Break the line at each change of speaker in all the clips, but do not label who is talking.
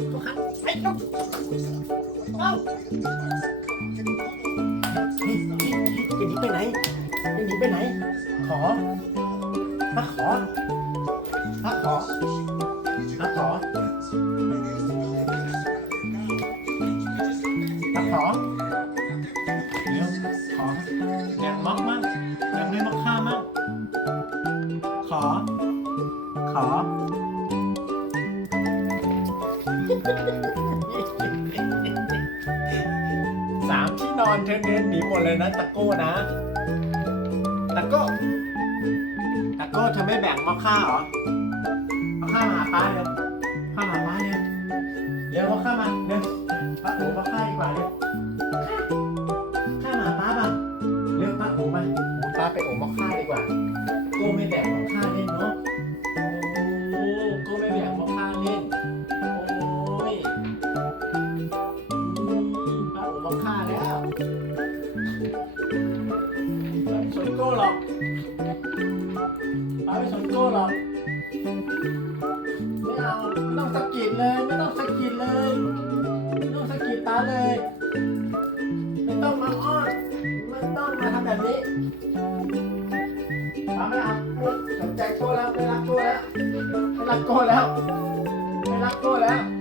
จะหนีไปไหนจะหนีไปไหน ขอ มาขอ มาขอ มาขอ มาขอเร็วขออยากม็อกมั่งอยากได้ม็อกข้ามั่งขอ ขอ สามที่นอนเธอเดินหนีหมดเลยนะตะโก้นะตะโก้ตะโก้เธอไม่แบ่งมอค่าเหรอเอาข้ามาหาป้าเลยข้ามาหาป้าเลยเร็วเอาข้ามาเร็วป้าโอ๋มาข้าดีกว่าเร็วข้าวมาหาป้าป่ะเร็วป้าโอ๋มาป้าไปโอ๋มอค่าดีกว่า มป้าโอ๋มาฆ่าแล้วป้าไม่สนโก้หรอกป้าไม่สนโก้หรอก ไม่เอาไม่ต้องสะกิดเลย ไม่ต้องสะกิดเลยไม่ต้องสะกิดป้าเลย ไม่ต้องมาอ้อนไม่ต้องมาทำแบบนี้ป้าไม่เอาไม่สนใจโก้แล้วไม่รักโก้แล้วไม่รักโก้แล้วไม่รักโก้แล้ว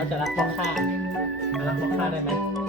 ป้าจะรักมอคค่าป้ารักมอคค่าป้ารักค่าได้ไหม